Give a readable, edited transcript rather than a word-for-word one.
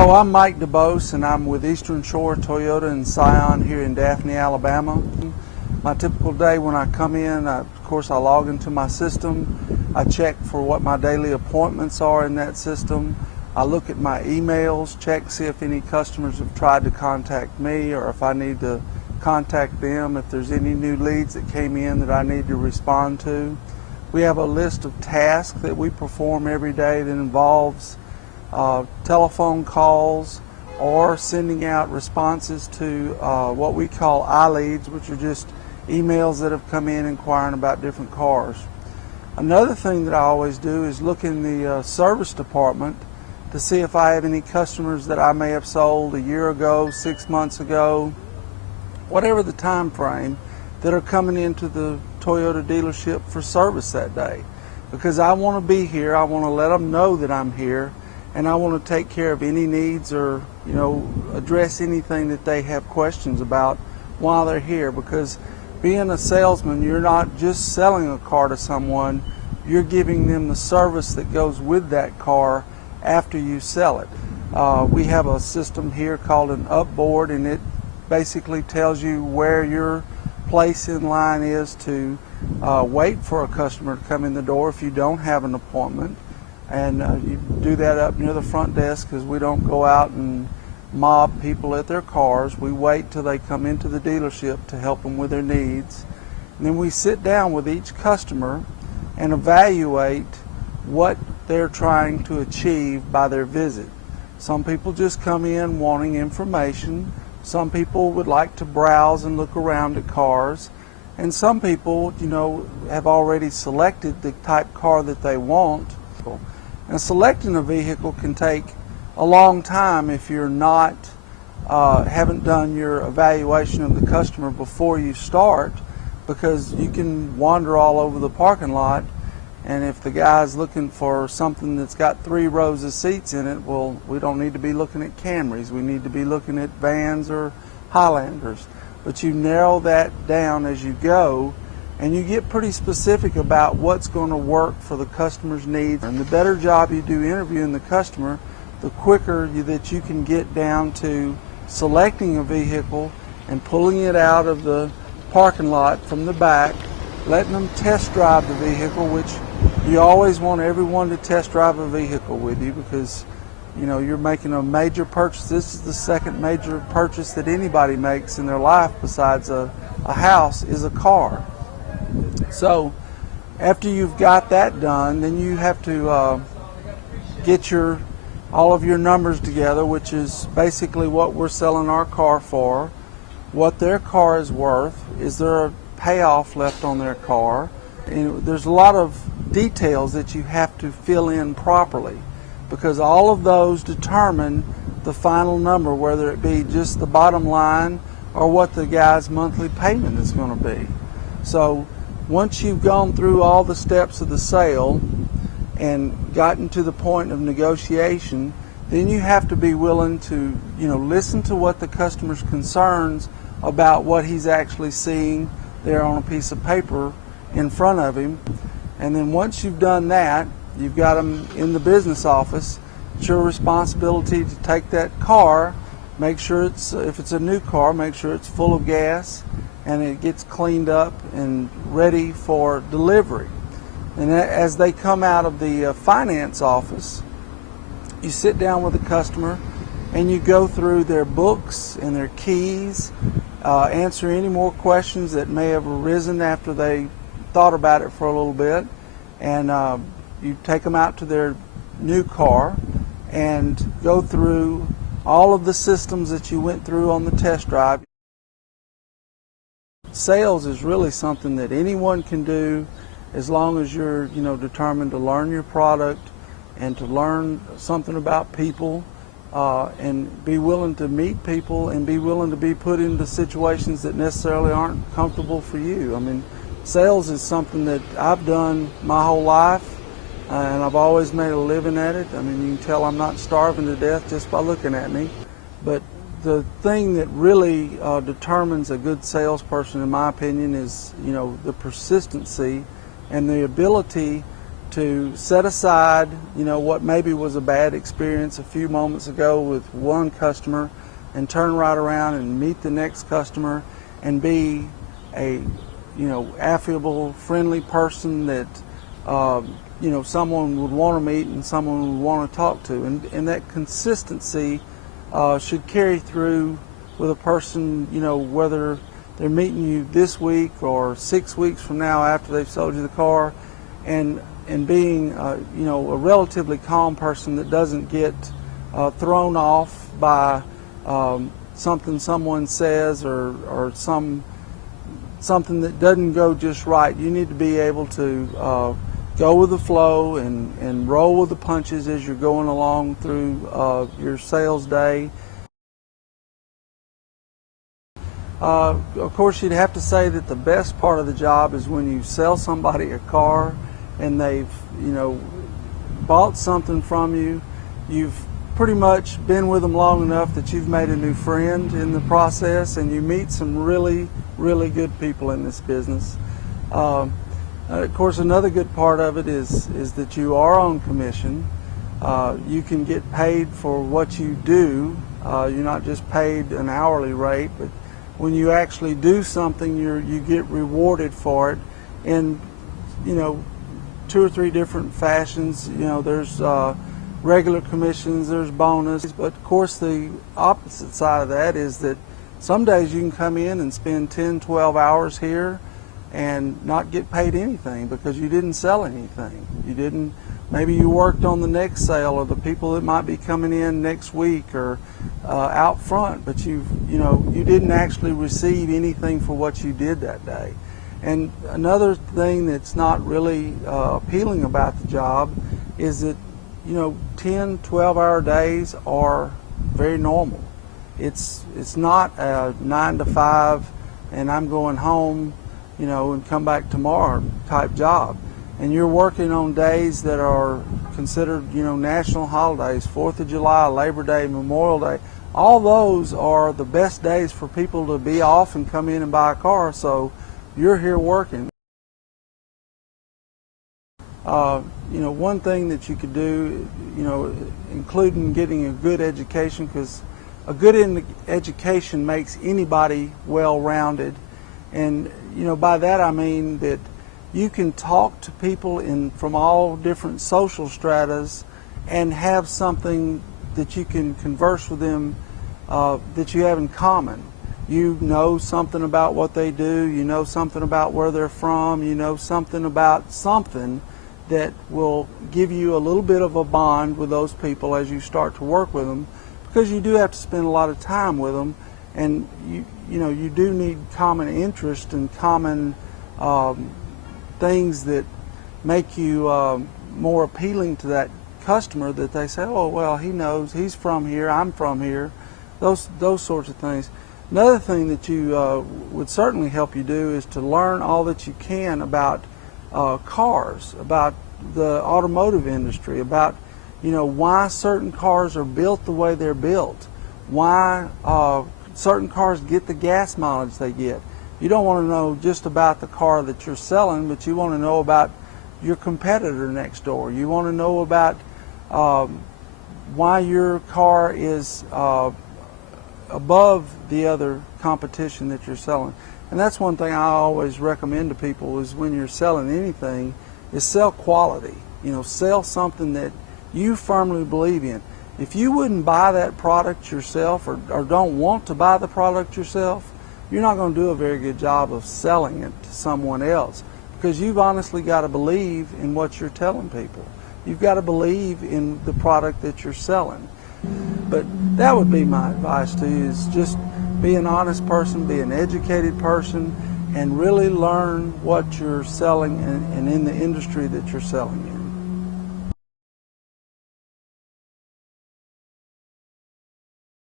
Hello, I'm Mike DeBose, and I'm with Eastern Shore Toyota in Scion here in Daphne, Alabama. My typical day when I come in, of course I log into my system. I check for what my daily appointments are in that system. I look at my emails, check see if any customers have tried to contact me or if I need to contact them, if there's any new leads that came in that I need to respond to. We have a list of tasks that we perform every day that involves telephone calls or sending out responses to what we call iLeads, which are just emails that have come in inquiring about different cars. Another thing that I always do is look in the service department to see if I have any customers that I may have sold a year ago, 6 months ago, whatever the time frame, that are coming into the Toyota dealership for service that day. Because I want to be here, I want to let them know that I'm here, and I want to take care of any needs or, address anything that they have questions about while they're here. Because being a salesman, you're not just selling a car to someone, you're giving them the service that goes with that car after you sell it. We have a system here called an upboard, and it basically tells you where your place in line is to wait for a customer to come in the door if you don't have an appointment. And you do that up near the front desk, because we don't go out and mob people at their cars. We wait till they come into the dealership to help them with their needs. And then we sit down with each customer and evaluate what they're trying to achieve by their visit. Some people just come in wanting information. Some people would like to browse and look around at cars. And some people, have already selected the type car that they want. And selecting a vehicle can take a long time if you're not haven't done your evaluation of the customer before you start, because you can wander all over the parking lot, and if the guy's looking for something that's got 3 rows of seats in it, well, we don't need to be looking at Camrys. We need to be looking at vans or Highlanders. But you narrow that down as you go, and you get pretty specific about what's going to work for the customer's needs. And the better job you do interviewing the customer, the quicker that you can get down to selecting a vehicle and pulling it out of the parking lot from the back, letting them test drive the vehicle, which you always want everyone to test drive a vehicle with you, because you're making a major purchase. This is the second major purchase that anybody makes in their life besides a house, is a car. So after you've got that done, then you have to get all of your numbers together, which is basically what we're selling our car for, what their car is worth, is there a payoff left on their car. And there's a lot of details that you have to fill in properly, because all of those determine the final number, whether it be just the bottom line or what the guy's monthly payment is going to be. So once you've gone through all the steps of the sale and gotten to the point of negotiation, then you have to be willing to, listen to what the customer's concerns about what he's actually seeing there on a piece of paper in front of him. And then once you've done that, you've got them in the business office. It's your responsibility to take that car, make sure if it's a new car, make sure it's full of gas and it gets cleaned up and ready for delivery. And as they come out of the finance office, you sit down with the customer and you go through their books and their keys, answer any more questions that may have arisen after they thought about it for a little bit, and you take them out to their new car and go through all of the systems that you went through on the test drive. Sales is really something that anyone can do, as long as you're determined to learn your product and to learn something about people, and be willing to meet people and be willing to be put into situations that necessarily aren't comfortable for you. I mean, sales is something that I've done my whole life, and I've always made a living at it. I mean, you can tell I'm not starving to death just by looking at me. But the thing that really determines a good salesperson, in my opinion, is the persistency and the ability to set aside, what maybe was a bad experience a few moments ago with one customer, and turn right around and meet the next customer and be a, affable, friendly person that, someone would want to meet and someone would want to talk to. And that consistency should carry through with a person, whether they're meeting you this week or 6 weeks from now after they've sold you the car, and being, a relatively calm person that doesn't get thrown off by something someone says or something that doesn't go just right. You need to be able to go with the flow and roll with the punches as you're going along through your sales day. Of course, you'd have to say that the best part of the job is when you sell somebody a car and they've, bought something from you. You've pretty much been with them long enough that you've made a new friend in the process, and you meet some really, really good people in this business. Of course, another good part of it is that you are on commission. You can get paid for what you do. You're not just paid an hourly rate, but when you actually do something, you get rewarded for it in, 2 or 3 different fashions. There's regular commissions, there's bonus, but of course the opposite side of that is that some days you can come in and spend 10, 12 hours here and not get paid anything because you didn't sell anything. Maybe you worked on the next sale or the people that might be coming in next week or out front, but you didn't actually receive anything for what you did that day. And another thing that's not really appealing about the job is that 10, 12-hour days are very normal. It's not a 9 to 5 and I'm going home, and come back tomorrow type job. And you're working on days that are considered, national holidays, 4th of July, Labor Day, Memorial Day. All those are the best days for people to be off and come in and buy a car, so you're here working. One thing that you could do, including getting a good education, because a good education makes anybody well-rounded. And, by that I mean that you can talk to people from all different social stratas and have something that you can converse with them that you have in common. You know something about what they do, you know something about where they're from, you know something about something that will give you a little bit of a bond with those people as you start to work with them, because you do have to spend a lot of time with them, and you do need common interest and common things that make you more appealing to that customer, that they say, oh well, he knows, he's from here, I'm from here, those sorts of things. Another thing that you would certainly help you do is to learn all that you can about cars, about the automotive industry, about why certain cars are built the way they're built, why certain cars get the gas mileage they get. You don't want to know just about the car that you're selling, but you want to know about your competitor next door. You want to know about why your car is above the other competition that you're selling. And that's one thing I always recommend to people, is when you're selling anything, is sell quality. Sell something that you firmly believe in. If you wouldn't buy that product yourself, or don't want to buy the product yourself, you're not going to do a very good job of selling it to someone else, because you've honestly got to believe in what you're telling people. You've got to believe in the product that you're selling. But that would be my advice to you, is just be an honest person, be an educated person, and really learn what you're selling and in the industry that you're selling in.